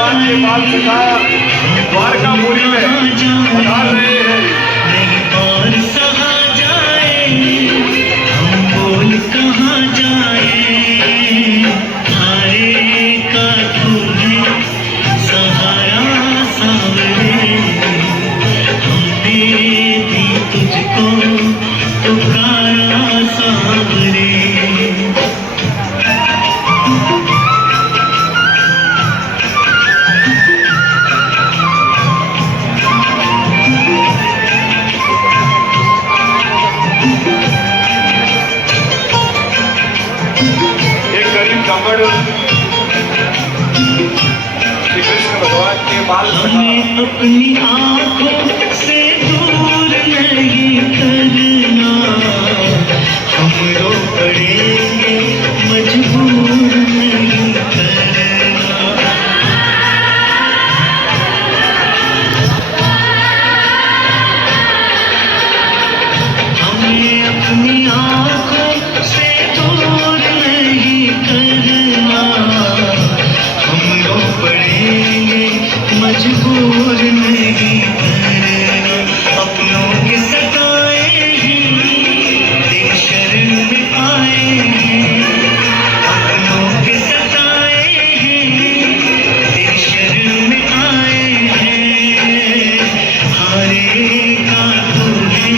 भगवान के बाल सखा द्वारकापुरी में पधार रहे हैं। नहीं और सहा जाए, हम बोल कहाँ जाए, हारे का तू है सहारा सांवरे, हमने भी तुझको पुकारा सांवरे। श्री कृष्ण भगवान के बाल हमें अपनी आँखों से दूर नहीं करना, हम रो पड़ेंगे मजबूर नहीं करना। हमें अपनी आँखों से दूर नहीं करना, हम रो पड़ेंगे मजबूर नहीं करना। अपनों के सताए हैं दिन शरण में आए हैं, अपनों के सताए हैं दिन शरण में आए हैं, हारे का तू है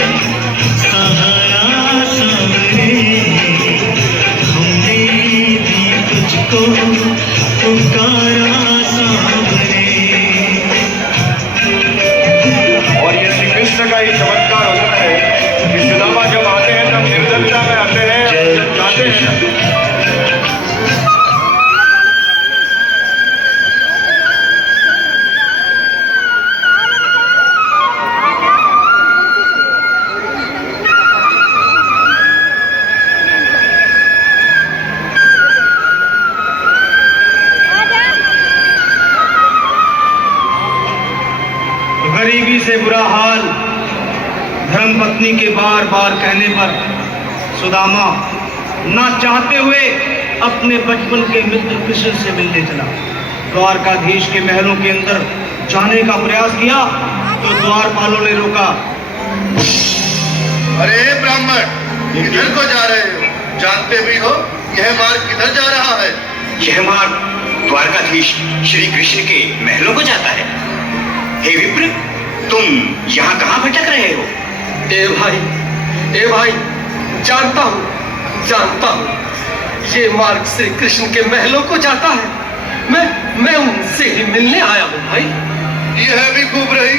सहारा सांवरे, हमने भी तुझको पुकारा सांवरे। और ये श्री कृष्ण का ही चमत्कार होता है कि सुदामा जब आते हैं तब निर्जनता में आते हैं, जब जाते हैं गरीबी से बुरा हाल धर्मपत्नी के बार बार कहने पर सुदामा ना चाहते हुए अपने बचपन के मित्र कृष्ण से मिलने चला। द्वारकाधीश के महलों के अंदर जाने का प्रयास किया तो द्वारपालों ने रोका। अरे ब्राह्मण, किधर को जा रहे हो? जानते भी हो यह मार्ग किधर जा रहा है? यह मार्ग द्वारकाधीश श्री कृष्ण के महलों को जाता है। हे विप्र, तुम यहाँ कहाँ भटक रहे हो? ए भाई, जानता हूँ, ये मार्ग श्री कृष्ण के महलों को जाता है। मैं उनसे ही मिलने आया हूँ भाई। यह भी खूब रही,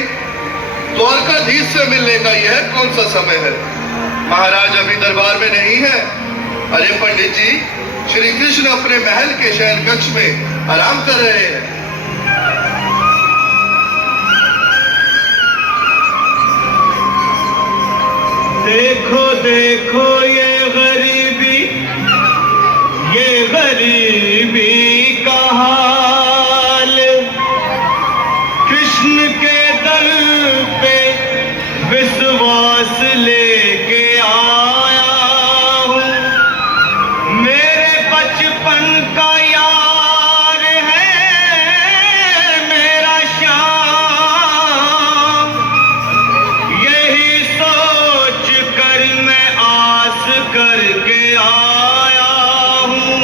द्वारकाधीश से मिलने का यह कौन सा समय है? महाराज अभी दरबार में नहीं है। अरे पंडित जी, श्री कृष्ण अपने महल के शयन कक्ष में आराम कर रहे हैं। देखो देखो ये गरीबी का हाल, कृष्ण के दर पे विश्वास लेके आया हूँ। मेरे बचपन का यार है मेरा श्याम, यही सोच कर मैं आस करके आया हूँ।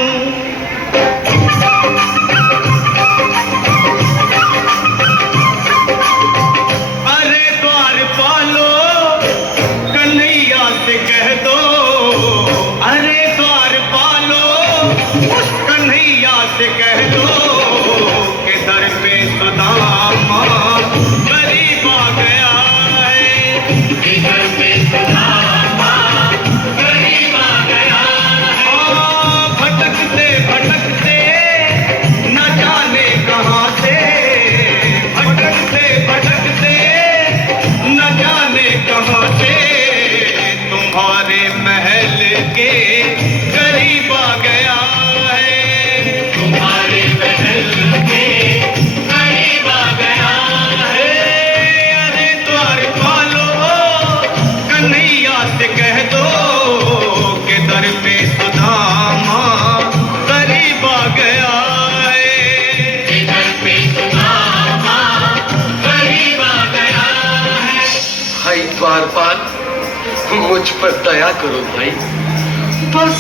द्वारपाल, मुझ पर दया करो भाई। बस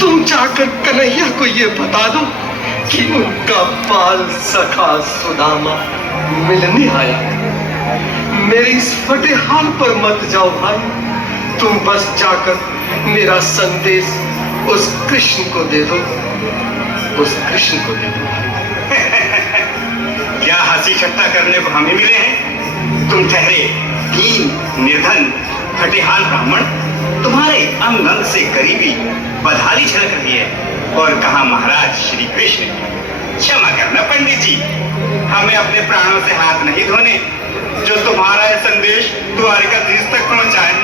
तुम जाकर कन्हैया को ये बता दो कि उनका बाल सखा सुदामा मिलने आया है। मेरे इस फटे हाल पर मत जाओ भाई, तुम बस जाकर मेरा संदेश उस कृष्ण को दे दो, उस कृष्ण को दे दो। क्या हंसी ठट्टा करने को हमें मिले हैं? तुम ठहरे दीन निर्धन फटेहाल ब्राह्मण, तुम्हारे अंग अंग से गरीबी बदहाली झलक रही है। और कहा महाराज श्री कृष्ण। क्षमा करना पंडित जी, हमें अपने प्राणों से हाथ नहीं धोने जो तुम्हारा यह संदेश द्वारिकाधीश तक पहुंचाए।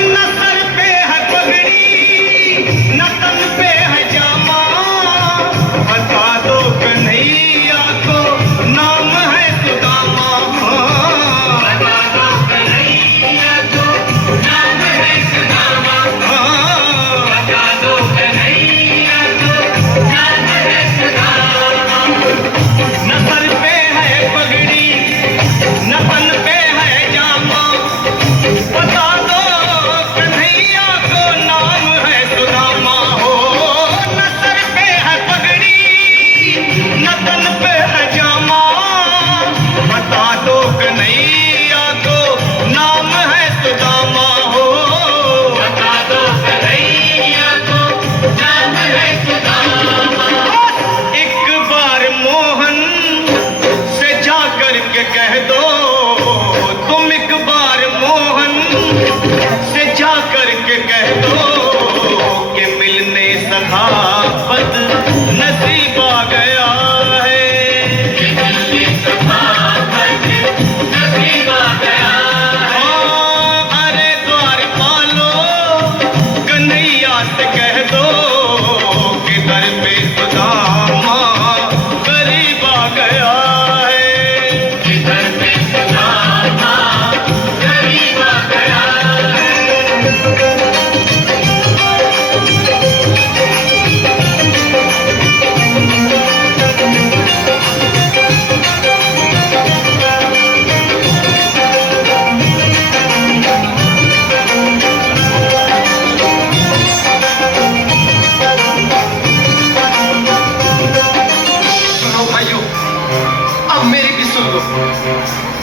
न सर पे है पगड़ी, न तन पे है जामा, बता दो कन्हैया को नाम है सुदामा। बता दो कन्हैया को नाम है सुदामा। बता दो कन्हैया को नाम है सुदामा। न सर पे है पगड़ी, न तन पे है जामा, बता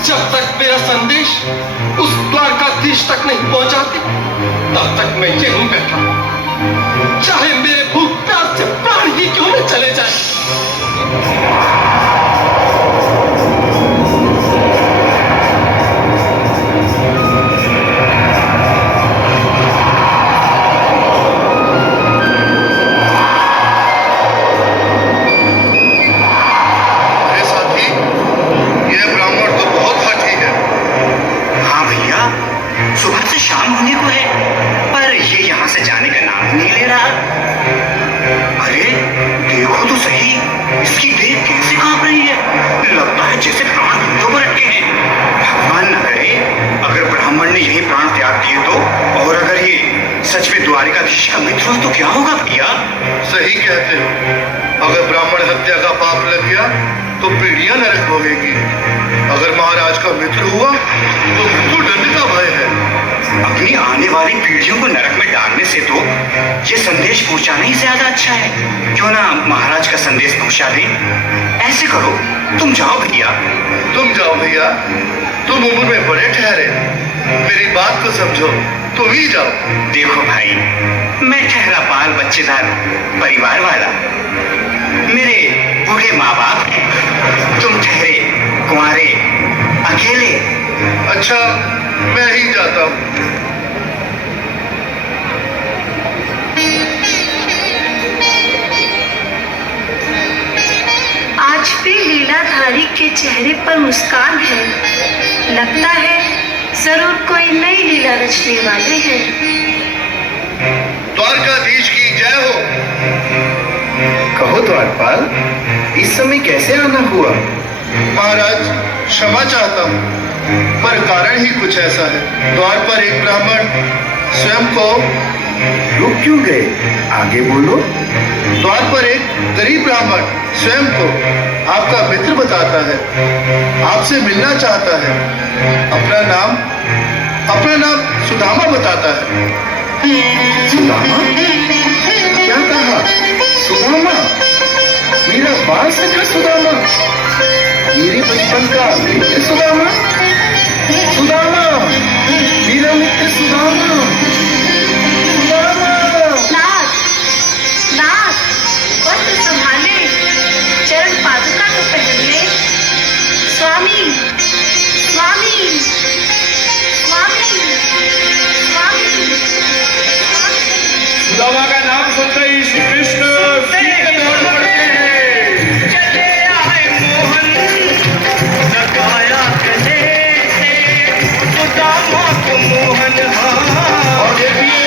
जब तक मेरा संदेश उस द्वारकाधीश तक नहीं पहुंचाते तब तक मैं यहीं बैठा, चाहे मेरे भूख प्यास से प्राण ही क्यों न चले जाए। द्वारिकाधीश का मित्र हो तो क्या होगा भैया? सही कहते हो, अगर ब्राह्मण हत्या का पाप लग गया तो पीढ़ियां नरक भोगेगी। अगर महाराज का मित्र हुआ तो मृत्यु दंड का भय है। अपनी आने वाली पीढ़ियों को नरक में डालने से तो ये संदेश पहुंचाना ही ज्यादा अच्छा है। क्यों ना महाराज का संदेश पहुंचा दें? ऐसे करो, तुम जाओ भैया। तुम जाओ भैया, तुम उम्र में बड़े ठहरे, मेरी बात को समझो, तुम ही जाओ। देखो भाई, मैं ठहरा बाल बच्चेदार परिवार वाला, मेरे बूढ़े माँ बाप हैं, तुम ठहरे कुंवारे अकेले। अच्छा, मैं ही जाता हूँ। आज भी लीलाधारी के चेहरे पर मुस्कान है, लगता है जरूर कोई नई लीला रचने वाले हैं। द्वारकाधीश की जय हो। कहो द्वारपाल, इस समय कैसे आना हुआ? महाराज, क्षमा चाहता हूँ, पर कारण ही कुछ ऐसा है। द्वार पर एक ब्राह्मण स्वयं को रुक क्यों गए? आगे बोलो। द्वार पर एक गरीब ब्राह्मण स्वयं को आपका मित्र बताता है, आपसे मिलना चाहता है। अपना नाम सुदामा बताता है। सुदामा? क्या कहा? सुदामा? मेरा बाल सखा सुदामा? मेरे बचपन का मित्र सुदामा? सुदामा, मेरा मित्र सुदामा। सुदामा। नाथ, नाथ, वस्त्र संभाले, चरण पादुका तो पहन ले। स्वामी, स्वामी, स्वामी, स्वामी, स्वामी। सुदामा का नाम सुनते ही श्री कृष्ण सीधे दौड़ पड़ते हैं। चले आए मोहन, लगाया गले से सुदामा को मोहन। और देखिए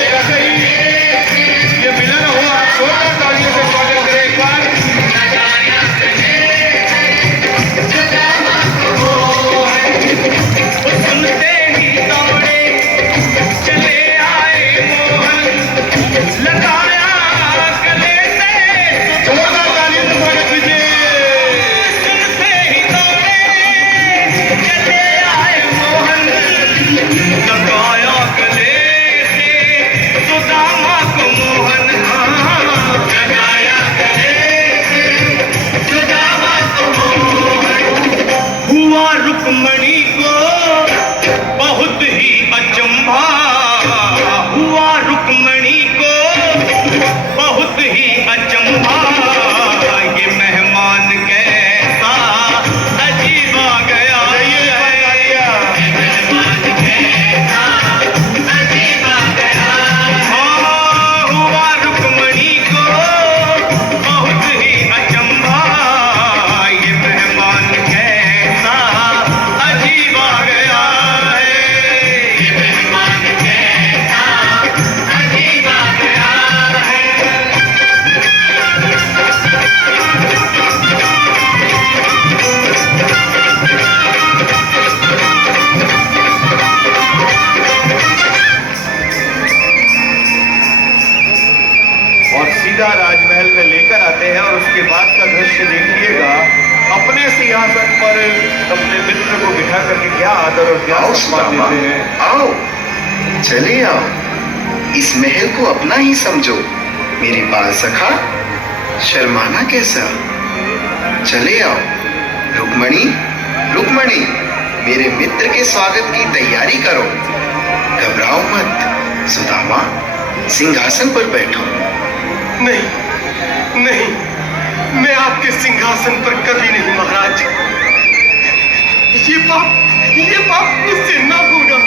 ये मिलन हुआ, जोरदार तालियों से स्वागत करें एक बार। लगाया गले सुदामा को मोहन, वो सुनते ही दौड़े चले आए मोहन। लगाया गले से जोरदार तालियों से स्वागत कीजिए। सुनते ही दौड़े चले आए मोहन। लगाया गले से सुदामा को मोहन। लगाया गले से सुदामा को मोहन। हुआ रुक्मणी को बहुत ही अचंभा, हुआ रुक्मणी को बहुत ही अचंभा। ये मेहमान कैसा अजीब आ गया, मेहमान कैसा अजीब आ गया। हाँ, हुआ रुक्मणी को बहुत ही अचंभा। ये मेहमान कैसा अजीब आ गया है, ये मेहमान कैसा अजीब आ गया है। और सीधा राजमहल में लेकर आते हैं और उसके बाद का दृश्य देखिएगा। अपने सिंहासन पर अपने मित्र को बिठा करके क्या आदर और क्या आओ सम्मान सुदामा, देते हैं। आओ, चले आओ। इस महल को अपना ही समझो। मेरे बाल सखा, शर्माना कैसा? चले आओ। रुक्मणी, रुक्मणी, मेरे मित्र के स्वागत की तैयारी करो। घबराओ मत। सुदामा, सिंहासन पर बैठो। नहीं, नहीं, मैं आपके सिंहासन पर कभी नहीं महाराज। ये पाप मुझसे ना होगा।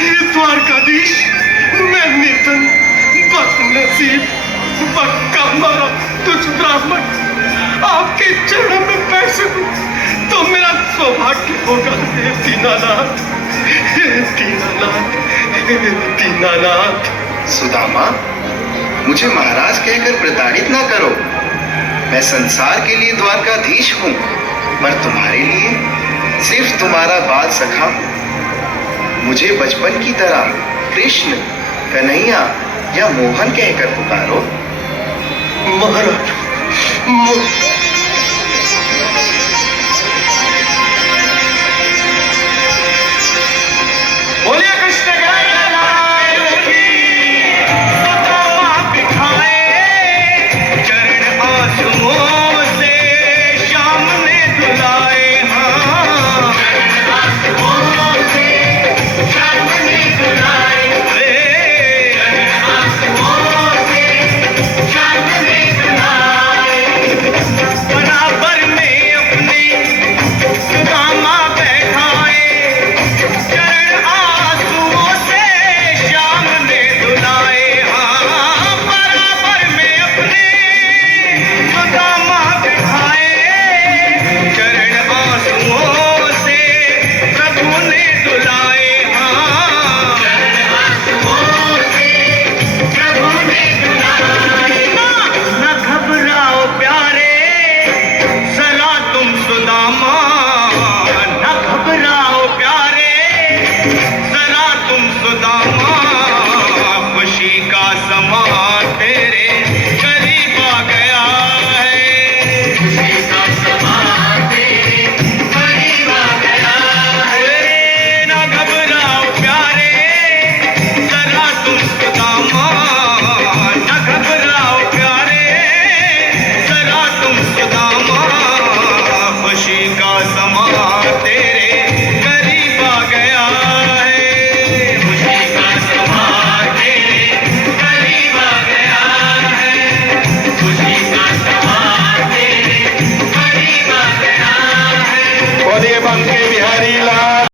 ये द्वारकाधीश, मैं निर्धन, बदनसीब, बदकामारा, तुझ ब्राह्मण आपके चरणों में बैठ सकूं तो मेरा सौभाग्य होगा। हे दीनानाथ, हे दीनानाथ, हे दीनानाथ। सुदामा, मुझे महाराज कहकर प्रताड़ित ना करो। मैं संसार के लिए द्वारकाधीश हूँ, पर तुम्हारे लिए सिर्फ तुम्हारा बाल सखा हूँ। मुझे बचपन की तरह कृष्ण, कन्हैया या मोहन कहकर पुकारो। महाराज,